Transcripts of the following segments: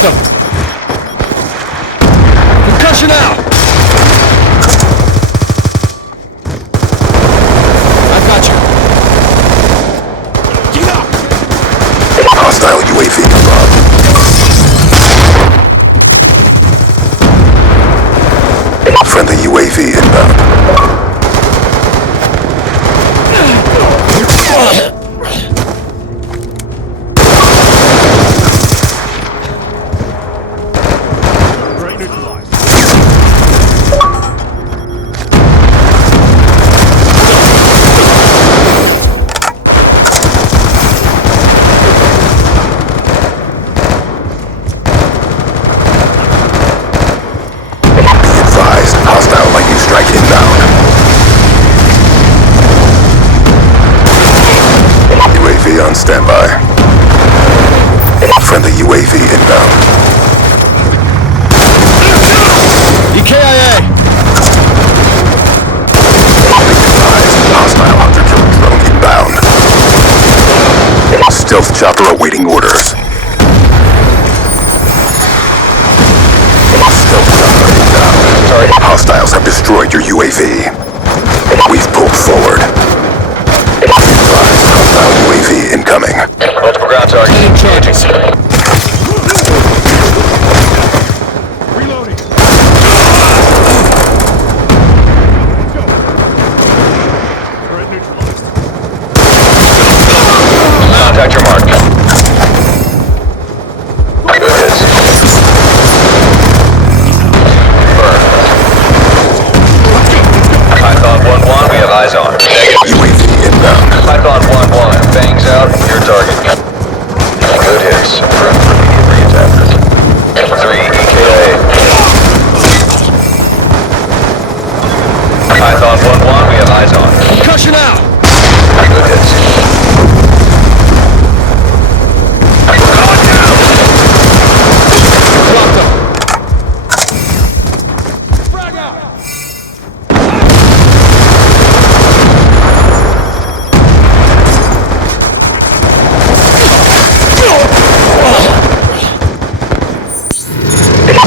Blocked him! Concussion out! I've got you. Get up! Hostile UAV above. Friendly UAV inbound. On standby. Friendly UAV inbound. EKIA! Hostile hunter-killer drone inbound. Stealth chopper awaiting orders. Stealth chopper inbound. Hostiles have destroyed your UAV. We've pulled forward. Hostile UAV incoming. Multiple ground targets. Charges. Reloading. Threat neutralized. Contact your mark. Good hits. Python 1-1, we have eyes on. Negative. UAV inbound. Python 1-1, bangs out, your target. Good hits. Prep for immediate reattack. 3 EKA. Python 1-1, we have eyes on. Concussion out! Good hits. We're going down! Blocked him! Frag out!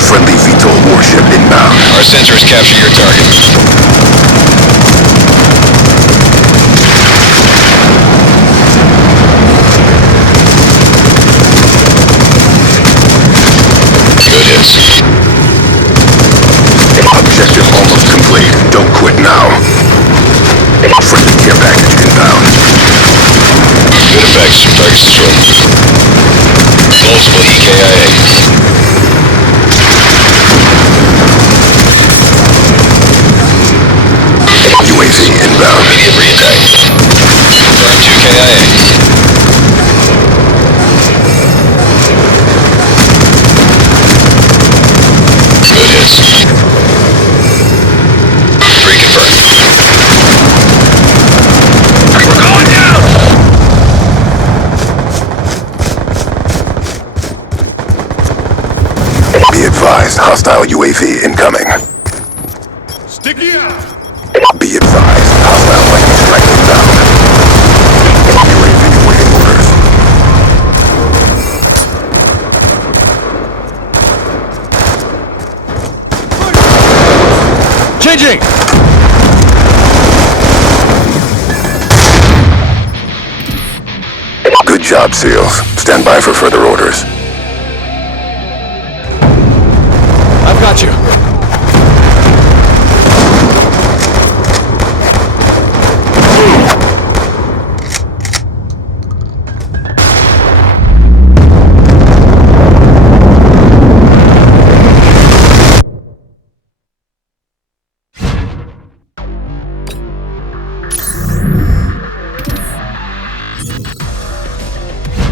Friendly VTOL warship inbound. Our sensors capture your target. Good hits. Objective almost complete. Don't quit now. Friendly care package inbound. Good effects. Target's destroyed. Multiple EKIA. UAV inbound. Immediate reattack. Confirm 2 KIA. Good hits. 3 confirmed. We're going down! Be advised, hostile UAV incoming. Sticky out. Be advised, hostile lightning strike inbound. UAV awaiting orders. Changing! Good job, SEALs. Stand by for further orders. I've got you.